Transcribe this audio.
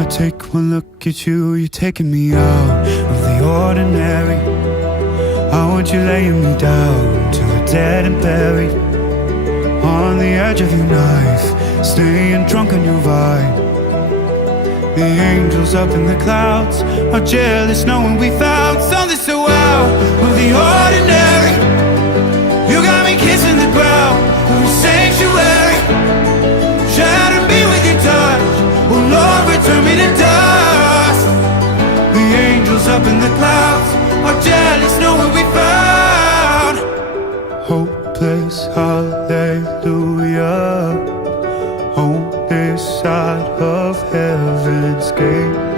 I take one look at you, you're taking me out of the ordinary. I want you laying me down to a dead and buried, on the edge of your knife, staying drunk on your vine. The angels up in the clouds are jealous knowing we found something so out of the ordinary. You got me kissing the ground of a sanctuary, shatter me with your touch, oh Lord, return me to dust. The angels up in the clouds are jealous knowing we found hopeless, hallelujah, on this side of heaven's gate.